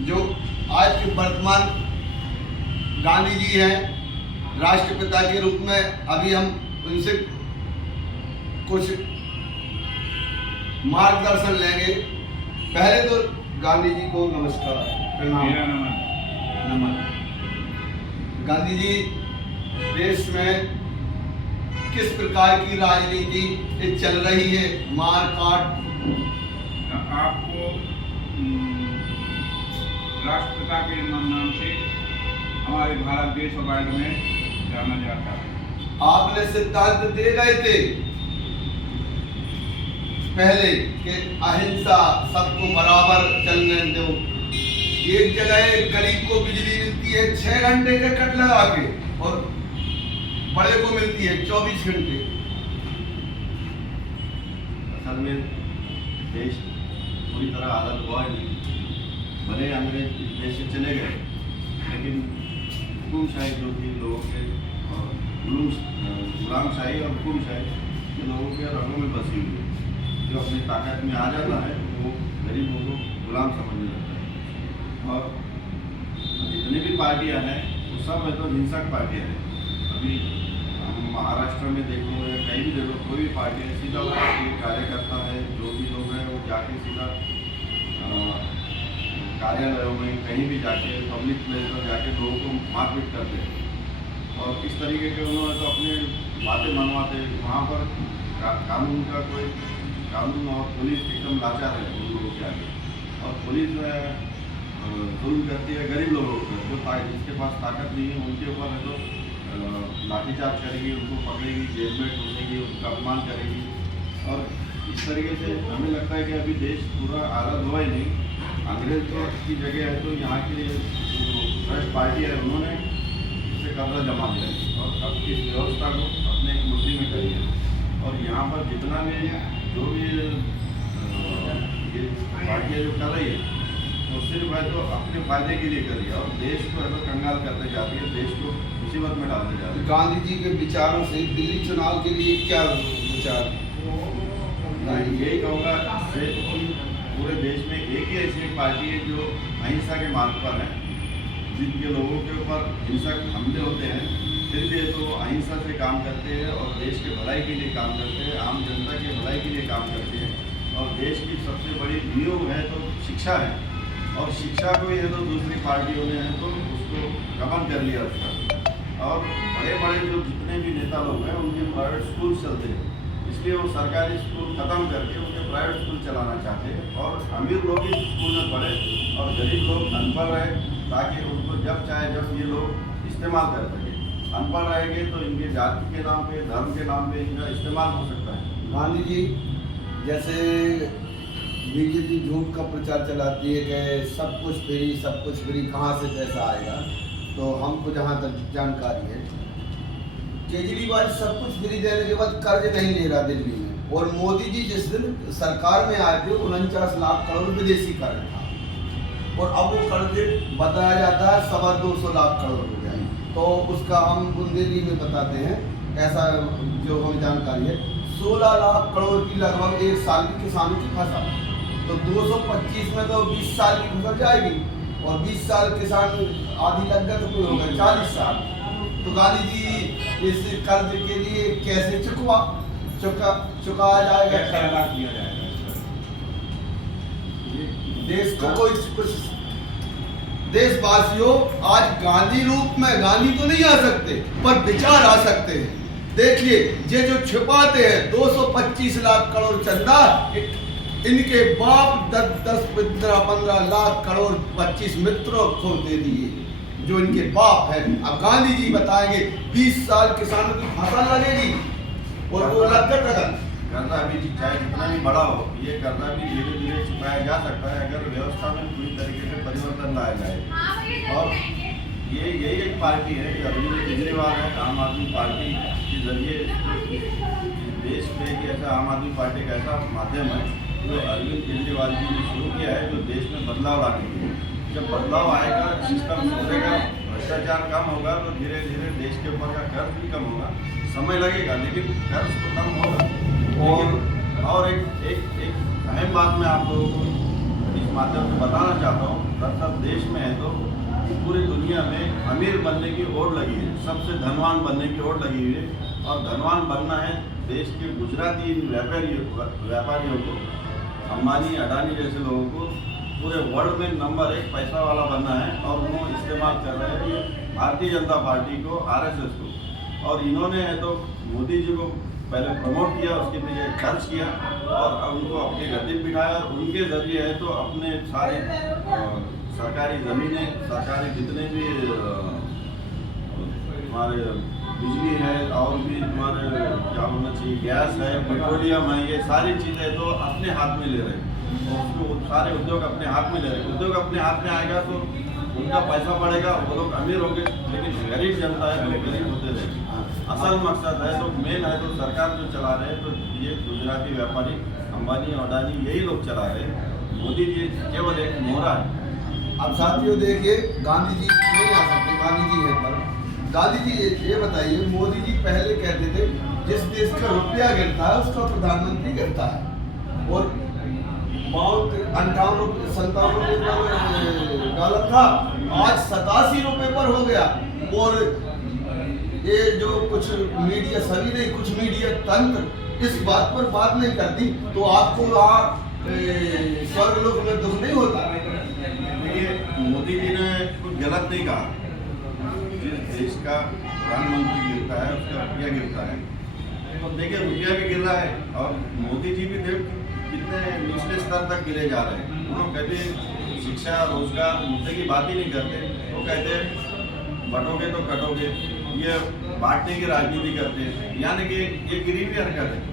जो आज के वर्तमान गांधी जी हैं, राष्ट्रपिता के रूप में, अभी हम उनसे कुछ मार्गदर्शन लेंगे। पहले तो गांधी जी को नमस्कार, प्रणाम, नमन। गांधी जी, देश में किस प्रकार की राजनीति चल रही है, मार काट? आपको राष्ट्रपिता के नाम से हमारे भारत देश और वर्ल्ड में जाना जाता है। आपने सिद्धांत दे गए थे पहले कि अहिंसा, सबको बराबर चलने दो। एक जगह गरीब को बिजली मिलती है 6 घंटे के कट लगा के, और बड़े को मिलती है 24 घंटे। असल में देश पूरी तरह आज़ाद हुआ ही नहीं। भले अंग्रेज देश से चले गए, लेकिन हुकुमशाही जो थी लोगों के, और गुलामशाही और हुकुमशाही के लोगों के रंगों में बसी हुई है। जो अपनी ताकत में आ जाता है वो गरीबों को गुलाम समझने लगता है। और जितनी भी पार्टियां हैं वो सब है तो हिंसक पार्टियां हैं। अभी हम महाराष्ट्र में देखो या कहीं भी देखो, कोई भी पार्टी है सीधा कार्यकर्ता है, जो भी लोग हैं वो जाके सीधा कार्यालयों में कहीं भी जाके पब्लिक प्लेस पर जाके लोगों को मारपीट करते हैं। और इस तरीके के उन्होंने तो अपने बातें मनवाते। वहाँ पर कानून का कोई, कानून और पुलिस एकदम लाचार है उन लोगों के आगे। और पुलिस जो है जुल्म करती है गरीब लोगों पर, जो जिसके पास ताकत नहीं है उनके ऊपर है तो लाठीचार्ज करेगी, उनको पकड़ेगी, जेल में ठूसेगी, उनका अपमान करेगी। और इस तरीके से हमें लगता है कि अभी देश पूरा आज़ाद हुआ ही नहीं। अंग्रेज की जगह है तो यहाँ की फर्स्ट पार्टी है, उन्होंने इससे कब्जा जमा दिया और अब इस व्यवस्था को अपने एक मुट्ठी में करी है। और यहाँ पर जितना भी जो भी ये पार्टियाँ जो कर रही है वो सिर्फ है तो अपने फायदे के लिए कर रही है, और देश को है तो कंगाल करते जाती है, देश को मुसीबत में डालते जाती है। गांधी जी के विचारों से दिल्ली चुनाव के लिए क्या विचार? यही कहूँगा, पूरे देश में एक ही ऐसी पार्टी है जो अहिंसा के मार्ग पर है, जिनके लोगों के ऊपर हिंसक हमले होते हैं, फिर भी तो अहिंसा से काम करते हैं और देश के भलाई के लिए काम करते हैं, आम जनता के भलाई के लिए काम करते हैं। और देश की सबसे बड़ी नींव है तो शिक्षा है, और शिक्षा को ही है तो दूसरी पार्टियों ने है तो उसको गबन कर लिया उसका। और बड़े बड़े जो जितने भी नेता लोग हैं उनके प्राइवेट स्कूल चलते हैं, इसलिए वो सरकारी स्कूल ख़त्म करके उनके प्राइवेट स्कूल चलाना चाहते हैं। और अमीर लोग ही स्कूल में पढ़े और गरीब लोग अनपढ़ रहे, ताकि उनको जब चाहे जब ये लोग इस्तेमाल कर सकें। अनपढ़ रहेंगे तो इनके जाति के नाम पे, धर्म के नाम पे इनका इस्तेमाल हो सकता है। गांधी जी, जैसे बीजेपी झूठ का प्रचार चलाती है कि सब कुछ फ्री, कहाँ से पैसा आएगा? तो हमको जहाँ तक जानकारी है, केजरीवाल सब कुछ फ्री देने के बाद कर्ज नहीं ले रहा दिल्ली में। और मोदी जी जिस दिन सरकार में आए थे 49 लाख करोड़ विदेशी कर्ज था, और अब वो कर्ज बताया जाता है 225 लाख करोड़ हो गया। तो उसका हम बुंदेली में बताते हैं, ऐसा जो हमें जानकारी है, 16 लाख करोड़ की लगभग एक साल की किसानों की फसल। तो 225 में तो 20 साल की फसल जाएगी, और 20 साल किसान आधी लग गया तो कोई होगा 40 साल। तो गांधी जी इस कर्ज के लिए कैसे चुकाया जाएगा, अदा किया जाएगा? देश को कोई कुछ? देशवासियों, आज गांधी रूप में गांधी तो नहीं आ सकते, पर विचार आ सकते हैं। देखिए, ये जो छिपाते हैं 225 लाख करोड़ चंदा, इनके बाप 10, 15 लाख करोड़ 25 मित्रों को दे दिए, जो इनके बाप है। अब गांधी जी बताएंगे 20 साल किसानों की फसल लगेगी, और वो लगकर कर्जा भी चाहे जितना भी बड़ा हो, ये कर्जा भी धीरे धीरे चुकाया जा सकता है अगर व्यवस्था में पूरी तरीके से परिवर्तन लाया जाए। और ये यही एक पार्टी है कि अरविंद केजरीवाल है, आम आदमी पार्टी के जरिए देश में एक ऐसा आम आदमी पार्टी का ऐसा माध्यम है जो अरविंद केजरीवाल जी ने शुरू किया है, जो देश में बदलाव लाने के लिए। जब बदलाव आएगा, सिस्टम सुधरेगा, भ्रष्टाचार कम होगा, तो धीरे धीरे देश के ऊपर का कर्ज भी कम होगा। समय लगेगा लेकिन कर्ज तो कम होगा। और एक अहम बात मैं आप लोगों को इस माध्यम से बताना चाहता हूँ। दरअसल देश दुनिया में अमीर बनने की ओर लगी है, सबसे धनवान बनने की ओर लगी हुई है। और धनवान बनना है देश के गुजराती व्यापारियों को, अंबानी अडानी जैसे लोगों को पूरे वर्ल्ड में नंबर 1 पैसा वाला बनना है। और वो इस्तेमाल कर रहे हैं ये भारतीय जनता पार्टी को, RSS को। और इन्होंने तो मोदी जी को पहले प्रमोट किया, उसके पीछे खर्च किया और उनको अपनी गद्दी पे बिठाया। और उनके जरिए है तो अपने सारे सरकारी ज़मीनें, सरकारी जितने भी हमारे बिजली है और भी तुम्हारे क्या होना चाहिए, गैस है, पेट्रोलियम है, ये सारी चीज़ें तो अपने हाथ में ले रहे हैं। और उसको सारे उद्योग अपने हाथ में ले रहे हैं। उद्योग अपने हाथ में आएगा तो उनका पैसा बढ़ेगा, वो लोग अमीर होंगे, लेकिन गरीब जनता है वो गरीब होते रहेंगे। असल मकसद है तो मेन है तो सरकार जो चला रहे हैं तो ये गुजराती व्यापारी अंबानी अडानी यही लोग चला रहे हैं। मोदी जी केवल एक मोहरा है। अब साथियों देखिए, गांधी जी नहीं आ सकते, गांधी जी है पर गांधी जी ये बताइए, मोदी जी पहले कहते थे जिस देश का रुपया गिरता है उसका प्रधानमंत्री गिरता है, और 57 रुपये पर डॉलर था, आज 87 रुपये पर हो गया। और ये जो कुछ मीडिया, सभी नहीं, कुछ मीडिया तंत्र इस बात पर बात नहीं करती, तो आपको वहाँ स्वर्गलोक में दुख नहीं होता। देखिए, मोदी जी ने कुछ गलत नहीं कहा। जिस देश का प्रधानमंत्री गिरता है उसका रुपया गिरता है, तो देखिए रुपया भी गिर रहा है और मोदी जी भी देख कितने निचले स्तर तक गिरे जा रहे हैं। उन्होंने कहते शिक्षा रोजगार मुद्दे की बात ही नहीं करते, वो कहते बटोगे तो कटोगे, ये बांटने की राजनीति करते हैं। यानी कि ये गरीबी हरकत है।